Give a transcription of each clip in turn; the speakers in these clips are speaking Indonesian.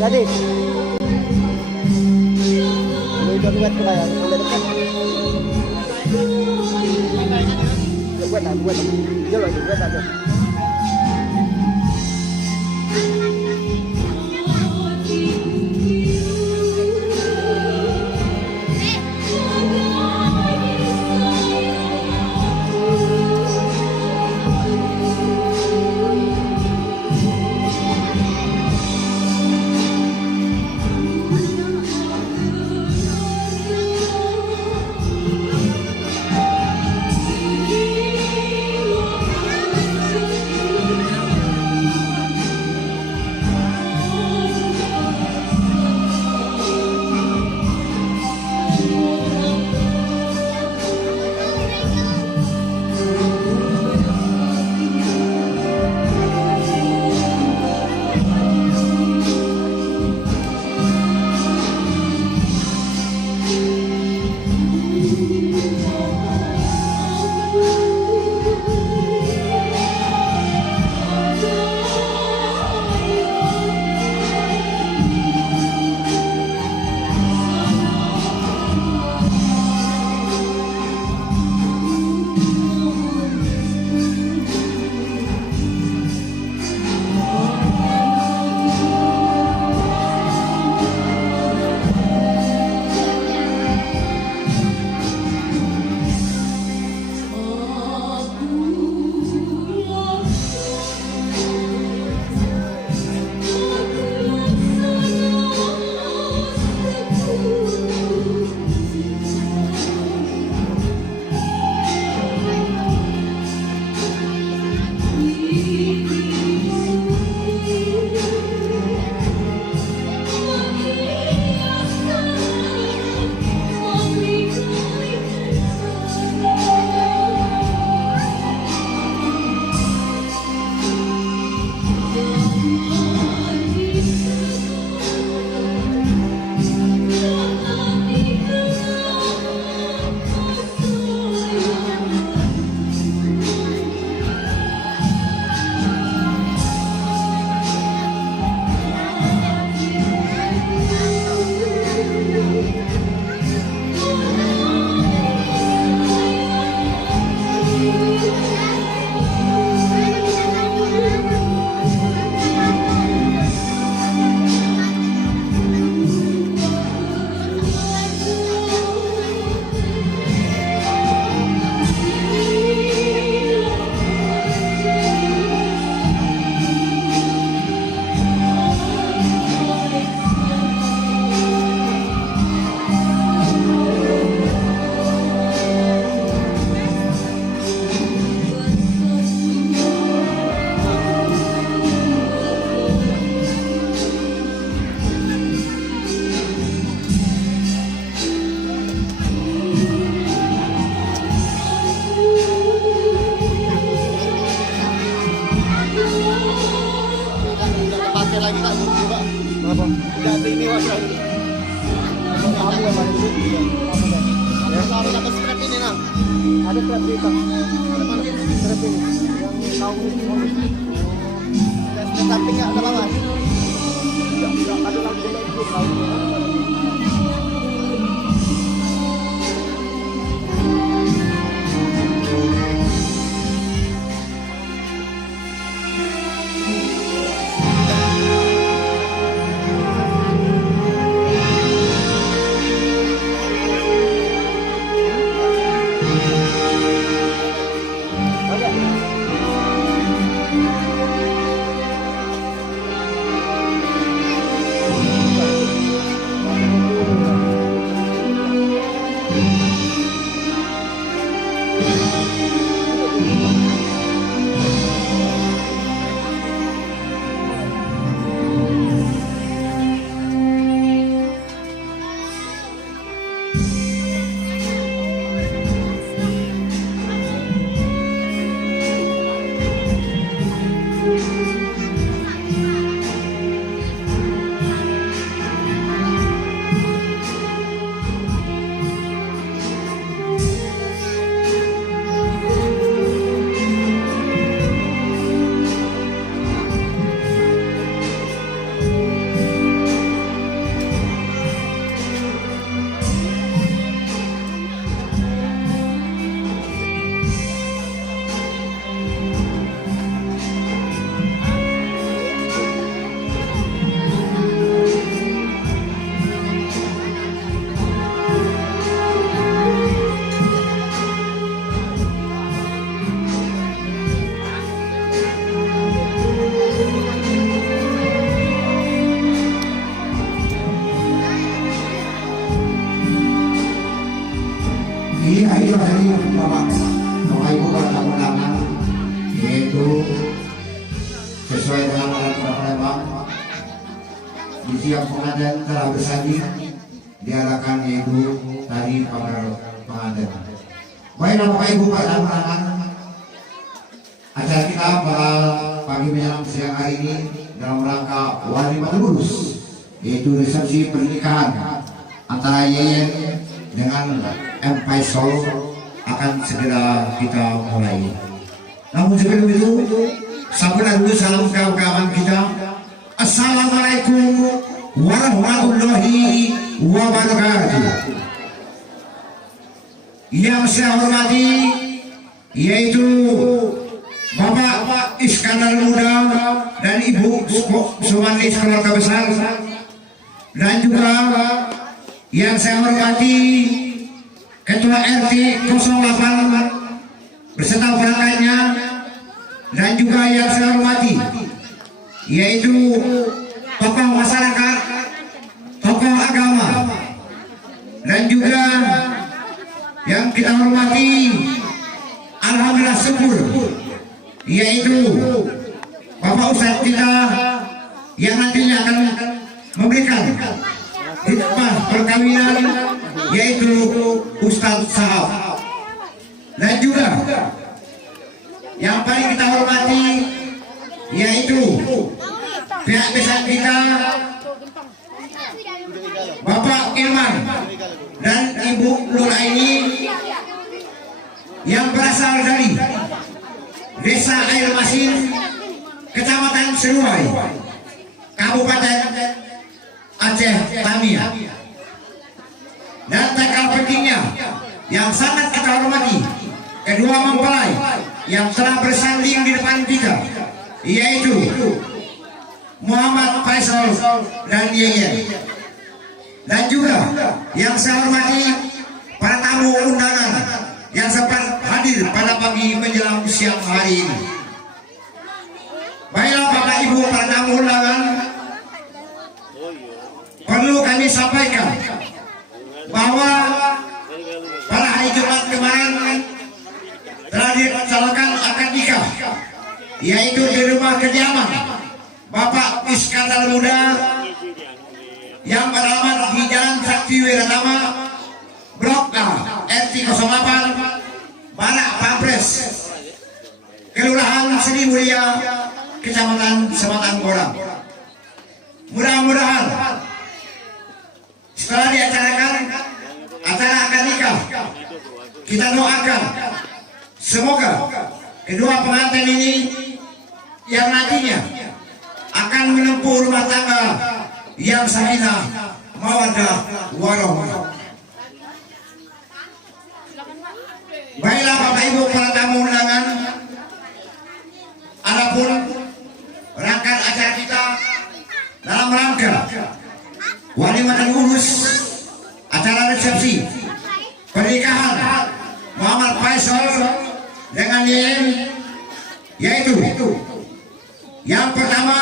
Jadi, udah buat kebayang, udah dekat. Buat tak, buat tak. Jalan, buat tak. Apa? Tidak ini wasra. Kamu yang mana dulu? Ya. Kalau dapat strap ini nah. Ada strap di Pak. Ada mana? Strap ini yang tahu ini. Dan strap samping nggak ada bawah. Tidak ada lagi yang ikut tahu. sesuai dengan peraturan Palembang. Di siang pengantin telah bersaji diarahkan yaitu tadi pada pengantin. Baiklah Bapak Ibu pada undangan acara kita pada pagi menjelang siang hari ini dalam rangka walimah lulus, yaitu resepsi pernikahan antara Yeyen dengan M. Faisal akan segera kita mulai. Namun sebelum itu, sampaikan dulu salam kawan-kawan kita. Assalamualaikum warahmatullahi wabarakatuh. Yang saya hormati yaitu Bapak Iskandar Muda dan Ibu Sumandi Keluarga Besar, dan juga yang saya hormati Ketua RT 08 beserta perangkatnya, dan juga yang saya hormati yaitu tokoh masyarakat, tokoh agama, dan juga yang kita hormati alhamdulillah syukur yaitu Bapak Ustadz kita yang nantinya akan memberikan hikmah perkawinan yaitu Ustadz Sahab, dan juga yang paling kita hormati yaitu pihak besar kita Bapak Ilman dan Ibu Nuraini yang berasal dari Desa Air Masin, Kecamatan Seruai, Kabupaten Aceh Tamiya. Dan tak kalah pentingnya yang sangat kita hormati kedua mempelai yang telah bersanding di depan kita, yaitu Muhammad Faisal dan Yeyen. Dan juga yang saya hormati para tamu undangan yang sempat hadir pada pagi menjelang siang hari ini. Baiklah Bapak Ibu para tamu undangan, perlu kami sampaikan bahwa pada hari Jumat kemarin telah dilaksanakan akad nikah, yaitu di rumah kediaman Bapak Iskandar Muda yang beralamat di Jalan Sakti Wiratama, Blok A, RT 08, Barak Pampres, Kelurahan Sri Mulia, Kecamatan Sematang Gorang. Mudah-mudahan setelah diacarakan acara akad nikah, kita doakan semoga kedua pengantin ini yang nantinya akan menempuh rumah tangga yang sakinah mawaddah warahmah. Baiklah Bapak Ibu para tamu undangan, adapun rangkaian acara kita dalam rangka walimah dan urus acara resepsi pernikahan Muhammad Faisal dengan Yeyen, yaitu yang pertama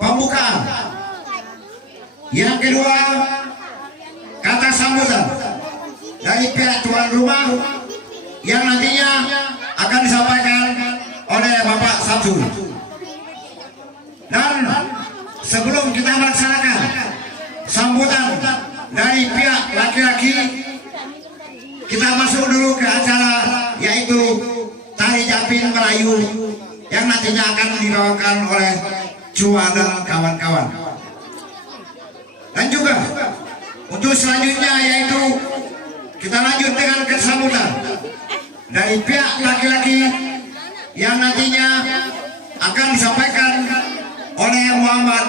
pembukaan, yang kedua kata sambutan dari pihak tuan rumah yang nantinya akan disampaikan oleh Bapak Samsul. Dan sebelum kita melaksanakan sambutan dari pihak laki-laki, kita masuk dulu ke acara yaitu tari Japin Melayu yang nantinya akan dibawakan oleh Cuan dan kawan-kawan. Dan juga untuk selanjutnya yaitu kita lanjut dengan kesambutan dari pihak laki-laki yang nantinya akan disampaikan oleh Muhammad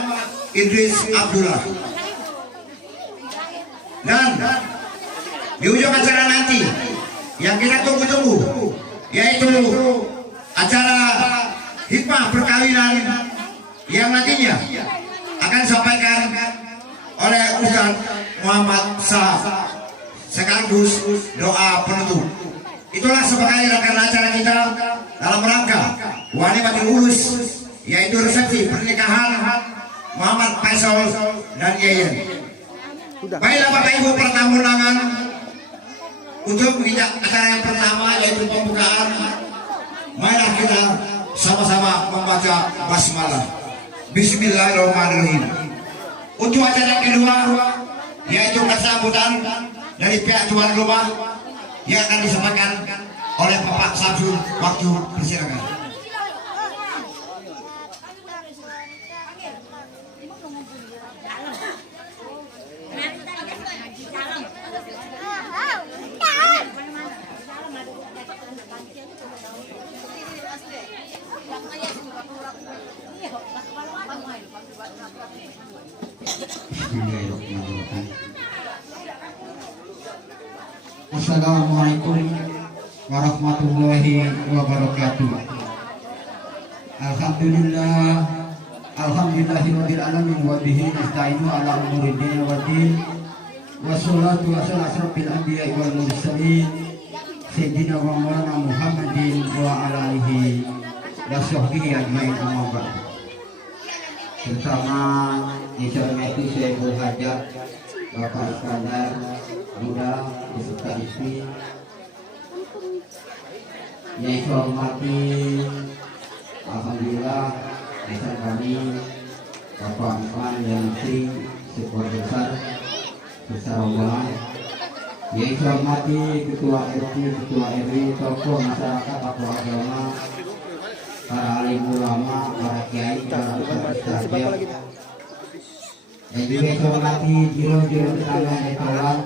Idris Abdullah. Dan di ujung acara nanti yang kita tunggu-tunggu yaitu acara hikmah perkawinan yang nantinya akan disampaikan oleh Ustadz Muhammad Sahab sekaligus doa penutup. Itulah sebagai rangkaian acara kita dalam rangka walimatul urus, yaitu resepsi pernikahan Muhammad Faisal dan Yeyen. Baiklah Bapak Ibu para tamu undangan, untuk menginjak acara yang pertama yaitu pembukaan, marilah kita sama-sama membaca basmalah. Bismillahirrahmanirrahim. Untuk acara kedua yaitu kesambutan dari pihak tuan rumah yang akan disampaikan oleh Bapak Samsul. Waktu persilakan. Assalamualaikum warahmatullahi wabarakatuh. Alhamdulillahirabbil alamin wa bihi nasta'inu ala umuri din wa din. Wassalatu wassalamu ala asrofil anbiya'i wal mursalin sayyidina wa maulana Muhammadin wa ala alihi wa sahbihi ajmain, amma ba'd. Bersama Insyaallah saya berhajat Bapak Iskandar Muda beserta istri yang saya hormati, alhamdulillah besar kami Bapak Iman dan istri sekeluarga besar rombongan yang saya hormati Ketua RT, Ketua RW, tokoh masyarakat, tokoh agama, para alim ulama, para kiai, para ustadz, dan juga saya hormati jiran-jiran tetangga yang tolak,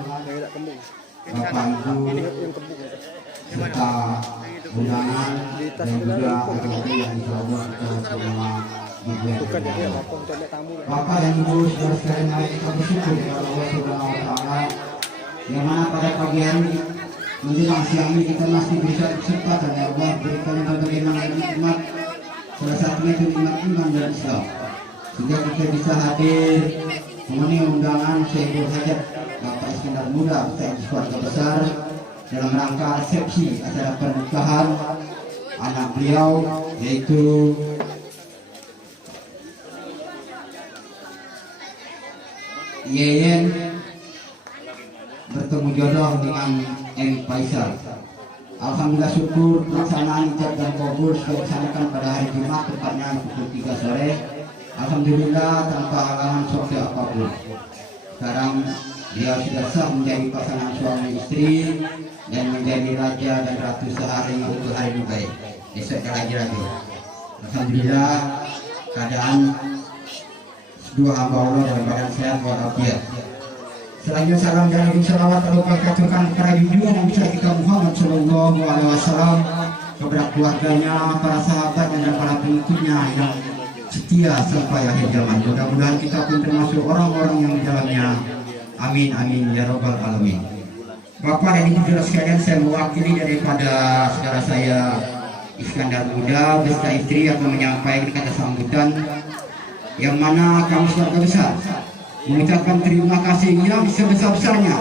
Bapak Ibu serta undangan dan juga adik-adik yang disabar kita semua di bulan. Bapak dan Ibu saudara sekalian, mari kita bersyukur kepada Allah Subhanahu wa Ta'ala yang mana pada pagi hari menjelang siang ini kita masih bisa kesempatan ya Allah berikan berbagai macam nikmat, salah satunya itu nikmat iman dan Islam, sehingga kita bisa hadir memenuhi undangan Syekhul Hajat Bapak Iskandar Muda beserta keluarga besar dalam rangka resepsi acara pernikahan anak beliau yaitu Yeyen bertemu jodoh dengan M. Faisal. Alhamdulillah syukur pelaksanaan ijab dan kabul dilaksanakan pada hari Jumat tepatnya pukul 3 sore. Alhamdulillah tanpa halangan suatu apapun. Sekarang dia sudah sah menjadi pasangan suami istri dan menjadi raja dan ratu sehari untuk hari baik. Besok lagi. Alhamdulillah keadaan dua hamba Allah dalam badan sehat walafiat. Selanjutnya salam dan salawat Allah katakan kepada junjungan yang besar kita Muhammad Sallallahu Alaihi Wasallam, kepada keluarganya, para sahabatnya dan para pengikutnya yang setia sampai akhir zaman. Mudah-mudahan kita pun termasuk orang-orang yang di dalamnya. Amin amin ya rabbal alamin. Bapak dan Ibu saudara sekalian, saya mewakili daripada saudara saya Iskandar Muda beserta istri akan menyampaikan kata sambutan yang mana kami keluarga besar mengucapkan terima kasih yang sebesar-besarnya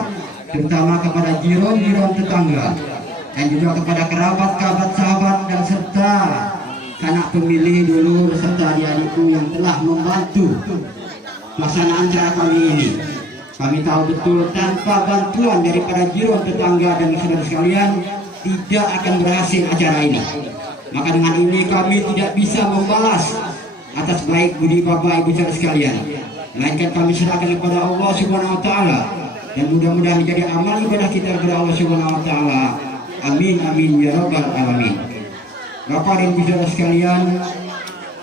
terutama kepada jiran-jiran tetangga dan juga kepada kerabat-kerabat, sahabat dan serta anak pemilih dulu serta adik-adikku yang telah membantu pelaksanaan acara kami ini. Kami tahu betul tanpa bantuan daripada jiran tetangga dan saudara sekalian tidak akan berhasil acara ini. Maka dengan ini kami tidak bisa membalas atas baik budi Bapak Ibu saudara sekalian, melainkan kami serahkan kepada Allah Subhanahu wa Ta'ala dan mudah-mudahan menjadi amal ibadah kita kepada Allah Subhanahu wa Ta'ala. Amin amin ya rabbal alamin. Bapak dan Ibu saudara sekalian,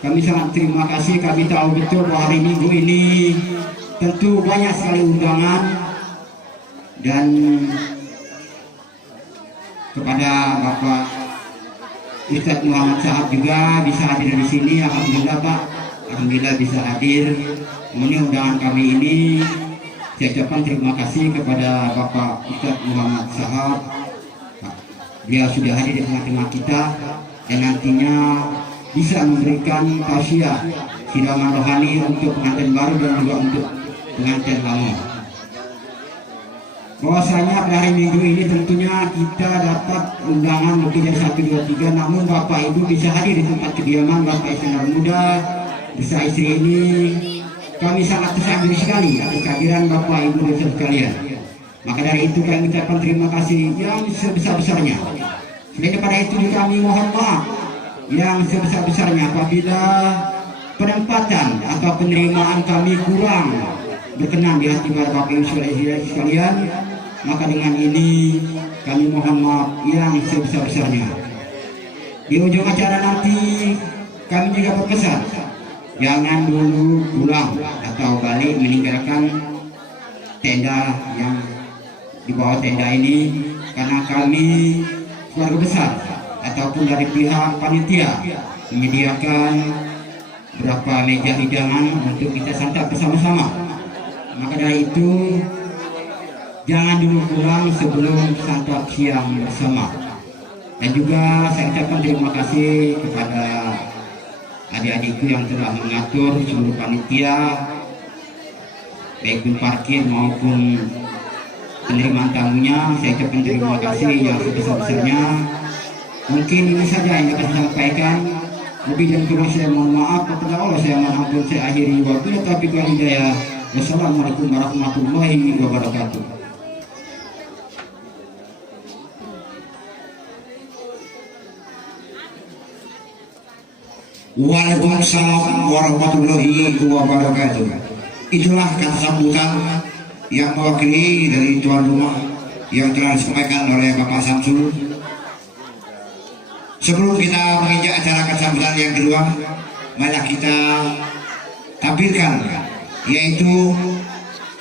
kami sangat terima kasih. Kami tahu betul bahwa hari Minggu ini tentu banyak sekali undangan dan kepada Bapak Ustadz Muhammad Sahab juga bisa hadir di sini. Alhamdulillah Pak, alhamdulillah bisa hadir memenuhi undangan kami ini. Saya ucapkan terima kasih kepada Bapak Ustadz Muhammad Sahab. Dia sudah hadir di tengah-tengah kita dan nantinya bisa memberikan tausiah siraman rohani untuk pengantin baru dan juga untuk pengantin lama. Bahwasanya pada hari Minggu ini tentunya kita dapat undangan lebih dari 1, 2, 3, namun Bapak Ibu bisa hadir di tempat kediaman Bapak Iskandar Muda beserta istri ini. Kami sangat tersanjung sekali atas kehadiran Bapak Ibu dan saudara sekalian. Maka dari itu kami ucapkan terima kasih yang sebesar-besarnya. Selain daripada itu kami mohon maaf yang sebesar-besarnya apabila penempatan atau penerimaan kami kurang berkenan di hati para Bapak Ibu sekalian, maka dengan ini kami mohon maaf yang sebesar-besarnya. Di ujung acara nanti kami juga berpesan, jangan dulu pulang atau balik meninggalkan tenda yang di bawah tenda ini, karena kami keluarga besar ataupun dari pihak panitia menyediakan berapa meja hidangan untuk kita santap bersama-sama. Maka dari itu jangan dulu pulang sebelum santap siang bersama. Dan juga saya ucapkan terima kasih kepada adik-adikku yang telah mengatur seluruh panitia, baik pun parkir maupun penerimaan tamunya. Saya ucapkan terima kasih yang sebesar-besarnya. Mungkin ini saja yang dapat saya sampaikan. Lebih dan kurang saya mohon maaf. Kepada Allah saya mohon ampun. Saya akhiri waktu. Taufiq wal hidayah. Wassalamualaikum warahmatullahi wabarakatuh. Waalaikumsalam warahmatullahi wabarakatuh. Itulah kata sambutan yang mewakili dari tuan rumah yang telah disampaikan oleh Bapak Samsul. Sebelum kita menginjak acara sambutan yang kedua, marilah kita tampilkan, yaitu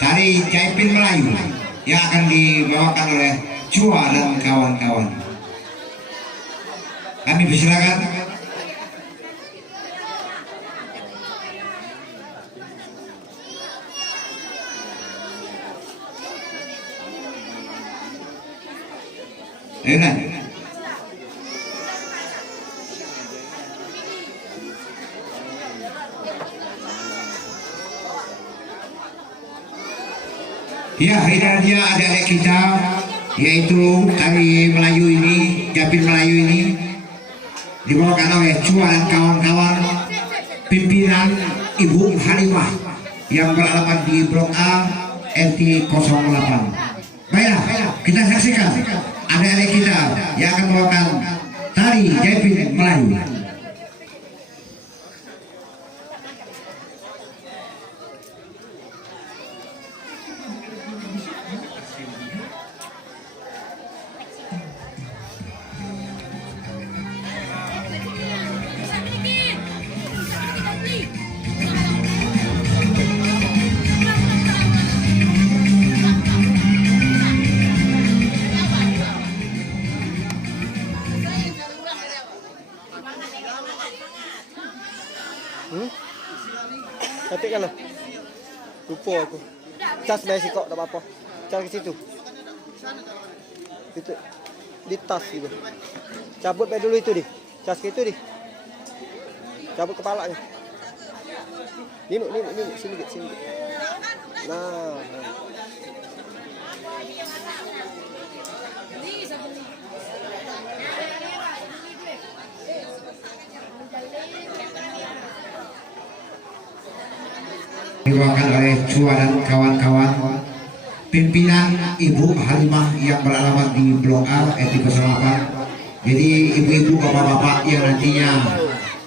tari Jaipin Melayu yang akan dibawakan oleh Chua dan kawan-kawan. Kami persilakan. Enak. Ya, ini dia adik-adik kita, yaitu tari Melayu ini, Jaipin Melayu ini dibawakan oleh Chua dan kawan-kawan, pimpinan Ibu Halimah yang beralamat di Blok A RT 08. Baiklah, kita saksikan adik-adik kita yang akan membawakan tari Jaipin Melayu. Ketik kan lah. Lupa aku. Cas Messi kok, tak apa-apa. Cas ke situ. Itu. Di tas gitu. Cabut baik dulu itu di. Cas ke itu di. Cabut kepalanya. Nino, sini dikit, sini dikit. Nah. Dibawakan oleh Chua dan kawan-kawan, pimpinan Ibu Halimah yang beralamat di Blok A RT 08. Jadi ibu-ibu, bapak-bapak yang nantinya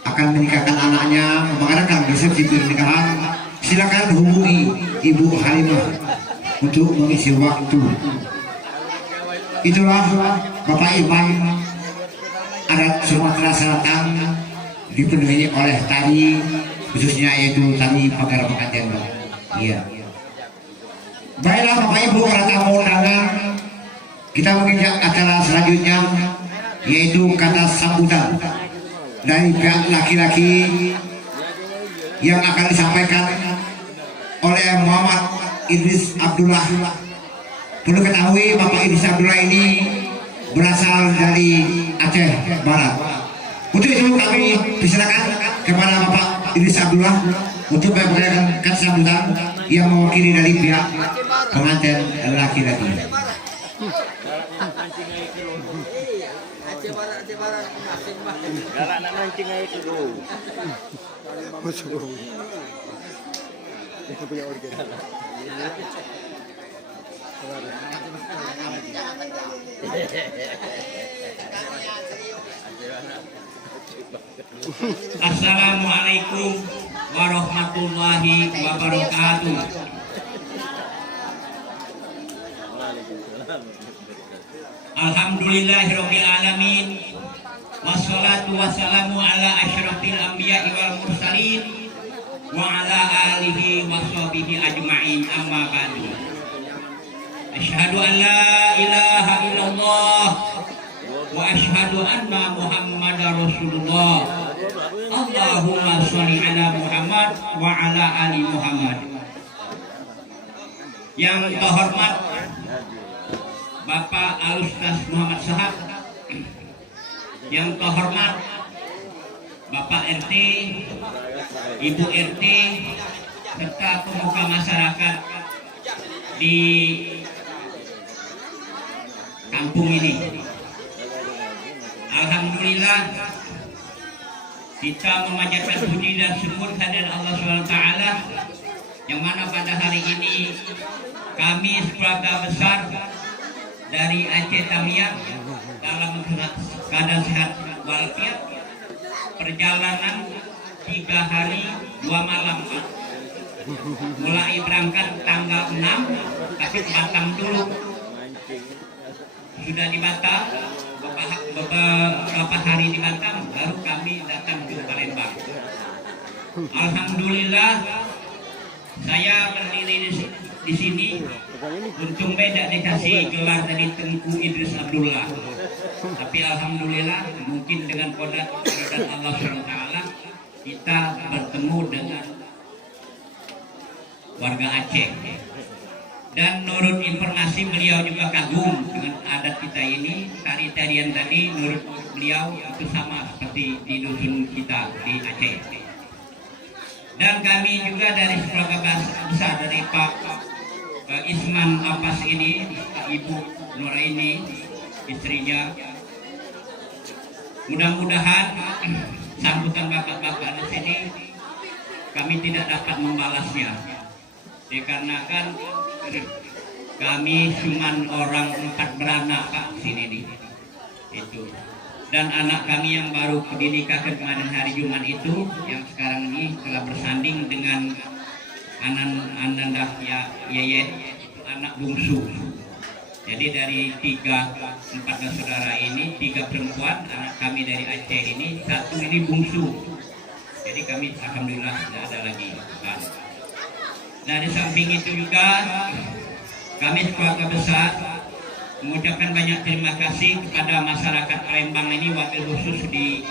akan menikahkan anaknya, mengadakan resepsi pernikahan, silakan hubungi Ibu Halimah untuk mengisi waktu. Itulah Bapak Imam adat Sumatera Selatan dipenuhi oleh tari, khususnya yaitu tadi pagar pengantin. Iya. Baiklah Bapak Ibu para tamu undangan, kita menginjak acara selanjutnya, yaitu kata sambutan dari pihak laki-laki yang akan disampaikan oleh Muhammad Idris Abdullah. Perlu ketahui Bapak Idris Abdullah ini berasal dari Aceh Barat. Untuk itu kami persilakan kepada Bapak Idris Abdullah untuk memberikan kata sambutan yang mewakili dari pihak pengantin laki-laki. Assalamualaikum warahmatullahi wabarakatuh. Alhamdulillahirabbil alamin. Wassalatu wassalamu ala asyrafil anbiya'i wal mursalin wa ala alihi washabihi ajma'in, amma ba'du. Asyhadu an la ilaha illallah wa asyhadu anna Muhammadar Rasulullah. Allahumma sholli ala Muhammad wa ala ali Muhammad. Yang terhormat Bapak Al-Ustaz Muhammad Sahab, yang terhormat Bapak RT, Ibu RT, serta pemuka masyarakat di kampung ini. Alhamdulillah, kita memanjatkan puji dan syukur kehadirat Allah SWT, yang mana pada hari ini kami sekeluarga besar dari Aceh Tamiang dalam keadaan sehat walafiat, perjalanan 3 hari 2 malam, mulai berangkat tanggal 6 tapi ke Batam dulu. Sudah di Batam beberapa hari di Batam, baru kami datang ke Palembang. Alhamdulillah, saya berdiri di sini. Untung beda dikasih gelar dari Tengku Idris Abdullah, tapi alhamdulillah mungkin dengan kodat Allah SWT kita bertemu dengan warga Aceh. Dan menurut informasi beliau juga kagum dengan adat kita ini. Tari-tarian tadi menurut beliau itu sama seperti di dusun kita di Aceh. Dan kami juga dari keluarga besar dari Pak Isman Abbas ini, Ibu Nuraini, istrinya. Mudah-mudahan sambutan bapak-bapak di sini kami tidak dapat membalasnya, dikarenakan kami cuma orang 4 beranak Pak sini nih. Itu. Dan anak kami yang baru dinikahkan kemarin hari Jumat itu, yang sekarang ini telah bersanding dengan Ananda Yeye, itu anak bungsu. Jadi dari 4 saudara ini, 3 perempuan, anak kami dari Aceh ini, 1 ini bungsu. Jadi kami alhamdulillah tidak ada lagi. Nah, di samping itu juga kami keluarga besar mengucapkan banyak terima kasih kepada masyarakat Palembang ini, wabil khusus di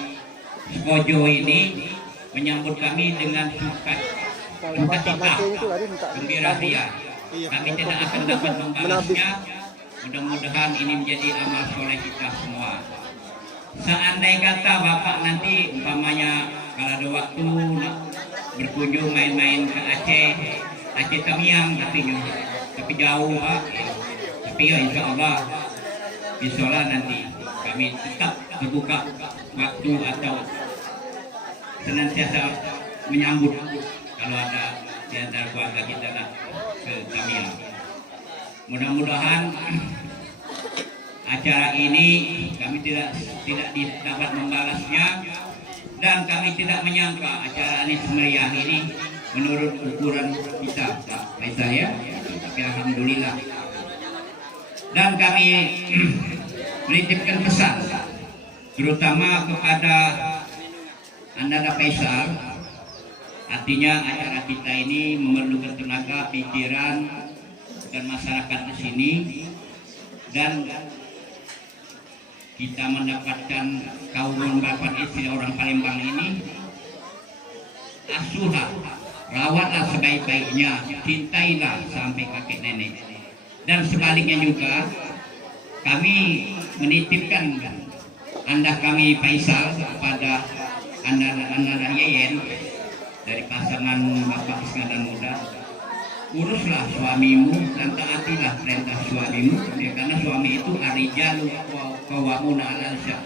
Sekojo ini, menyambut kami dengan sukacita, gembira ria. Kami tidak akan dapat membalasnya. Mudah-mudahan ini menjadi amal soleh kita semua. Seandai kata Bapak nanti umpamanya kalau ada waktu berkunjung main-main ke Aceh Tamiang, tapi jauh Pak. Tapi ya insya Allah nanti kami tetap terbuka waktu atau senantiasa menyambut kalau ada di antara keluarga kita nak ke Tamiang. Mudah-mudahan acara ini kami tidak dapat membalasnya, dan kami tidak menyangka acara ini semeriah ini menurut ukuran kita, Pak Faisal ya. Tapi alhamdulillah. Dan kami menitipkan pesan terutama kepada Ananda Faisal. Artinya acara kita ini memerlukan tenaga, pikiran, dan masyarakat di sini, dan kita mendapatkan kaum bapak istri orang Palembang ini. Asuhlah, rawatlah sebaik-baiknya, cintailah sampai kakek nenek. Dan sebaliknya juga kami menitipkan Anda kami Faisal kepada Anda Yeyen dari pasangan Bapak Iskandar Muda. Uruslah suamimu dan taatilah perintah suamimu, ya, karena suami itu arijalu qawwamuna 'alal nisa.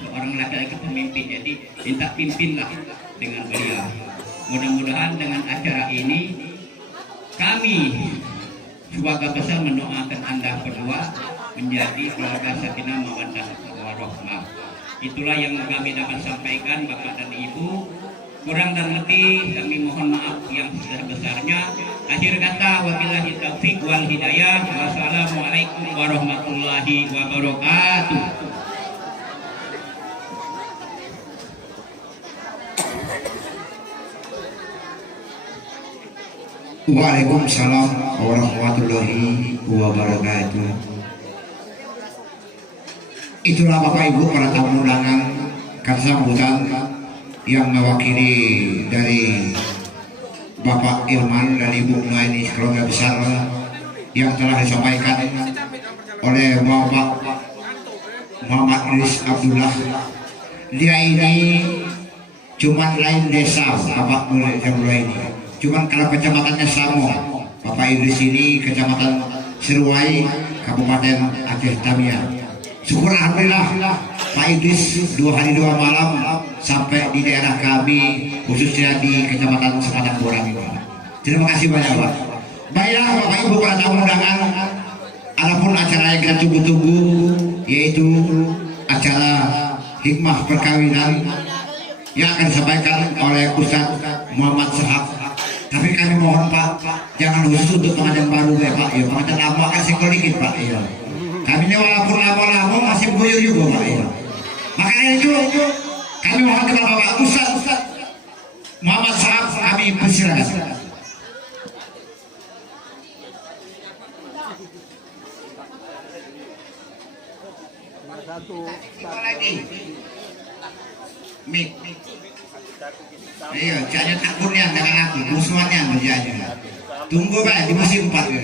Seorang laki-laki pemimpin, jadi minta pimpinlah dengan beliau. Mudah-mudahan dengan acara ini kami keluarga besar mendoakan Anda berdua menjadi keluarga sakinah mawaddah warahmah. Itulah yang kami dapat sampaikan Bapak dan Ibu. Kurang dan lebih kami mohon maaf yang sebesar-besarnya. Akhir kata wabillahi taufiq wal hidayah. Wassalamualaikum warahmatullahi wabarakatuh. Waalaikumsalam warahmatullahi wabarakatuh. Itulah Bapak Ibu para tamu undangan sambutan yang mewakili dari Bapak Irman dan Ibu Nuaini keluarga besar yang telah disampaikan oleh Bapak Muhammad Idris Abdullah. Dia ini cuman lain desa Bapak Mulai ini, cuman kalau kecamatannya Samo. Bapak Idris ini kecamatan Seruai, Kabupaten Aceh Tamiang. Syukur alhamdulillah Pak Idris 2 hari 2 malam sampai di daerah kami, khususnya di Kecamatan Sepadang Borang ini. Terima kasih banyak Pak. Baiklah Bapak Ibu para tamu undangan, adapun acara yang kita tunggu-tunggu yaitu acara hikmah perkawinan yang akan disampaikan oleh Ustaz Muhammad Sahab. Tapi kami mohon Pak, jangan khusus untuk pengantin baru ya Pak. Ya pengantin lama kan singkol dikit Pak. Ya. Kami ini walaupun lama-lama masih buyur juga Pak. Ya. Makanya itu kami mohon kepada Bapak Ustaz Muhammad Sahab, kami persilakan. Satu lagi. Mik. Ayo, jangan takutnya dengan aku, musuhannya berjaya. Tunggu Pak, di musim 4 ya.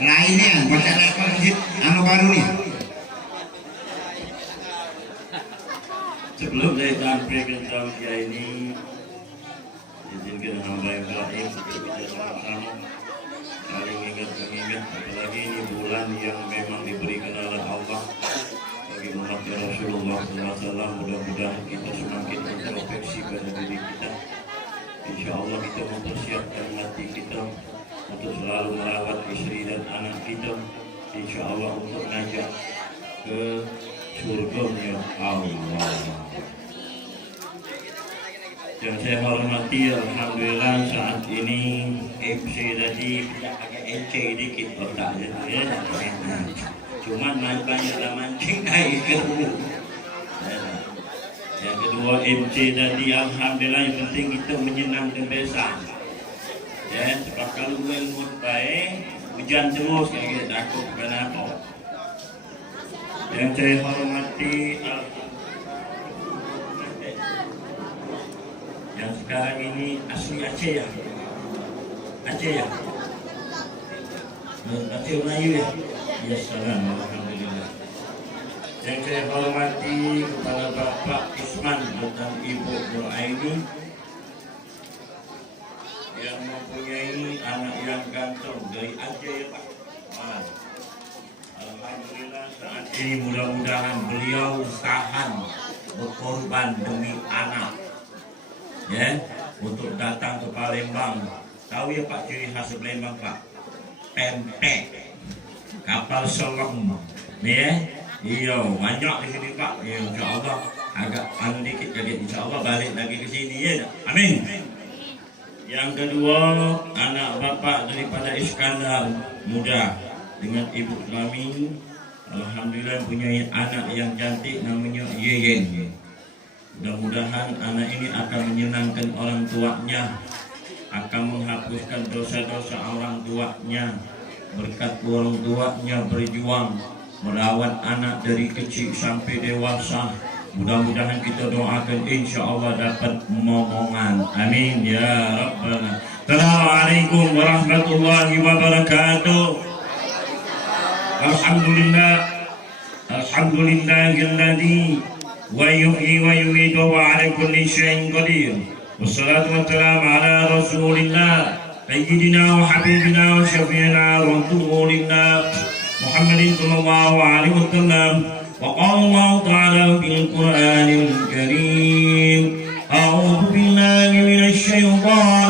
Lainnya, baca masjid anu baru nih. Sebelum saya sampaikan tausiah ini, izinkan hamba yang terakhir kita sama-sama saling ingat-mengingat, apalagi ini bulan yang memang diberikan oleh Allah bagi umat Rasulullah SAW. Mudah-mudahan kita semakin introspeksi pada diri kita. Insya Allah kita mempersiapkan hati kita untuk selalu merawat istri dan anak kita. Insya Allah untuk ngajak ke surganya Allah. Yang saya hormati, alhamdulillah saat ini MC tadi tidak pakai MC dikit otaknya ya. Cuman banyak mancing air keruh. Yang kedua MC tadi alhamdulillah yang penting itu menyenangkan besan. Ya, sebab kalau mood baik, hujan terus kayak gitu takut kenapa. Yang saya hormati yang sekarang ini asli Aceh ya, Aceh ya, Aceh Melayu ya. Ya salam, alhamdulillah. Yang saya hormati kepada Bapak Usman dan Ibu Nuaini yang mempunyai anak yang ganteng dari Aceh ya Pak. Alhamdulillah saat ini mudah-mudahan beliau tahan berkorban demi anak ya untuk datang ke Palembang. Tahu ya Pak ciri khas Palembang Pak? Pempek, kapal selam ya. Iya banyak di sini Pak ya, insya Allah agak dikit kaget, insya Allah balik lagi ke sini ya. Amin. Yang kedua anak bapak daripada Iskandar muda dengan ibu kami, alhamdulillah punya anak yang cantik namanya Yeyen. Mudah-mudahan anak ini akan menyenangkan orang tuanya, akan menghapuskan dosa-dosa orang tuanya, berkat orang tuanya berjuang merawat anak dari kecil sampai dewasa. Mudah-mudahan kita doakan insya Allah dapat momongan. Amin ya Rabbana. Assalamualaikum warahmatullahi wabarakatuh. Alhamdulillah. Alhamdulillahilladzi wa yuhyi wa yumiitu wa ala kulli syai'in qadir. Wassalatu wassalamu ala Rasulillah sayyidina wa habibina wa syafi'ina wa rasulillah Muhammadin sallallahu alaihi wasallam. وقال الله تعالى في القرآن الكريم أعوذ بالله من الشيطان